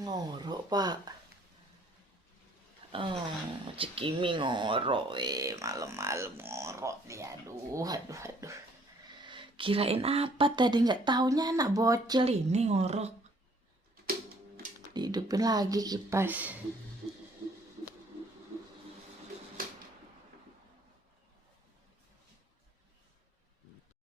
Ngorok, Pak. Cikimi ngorok, malam-malam ngorok dia. Aduh, aduh, aduh. Kirain apa tadi, nggak taunya anak bocil ini ngorok. Dihidupin lagi kipas.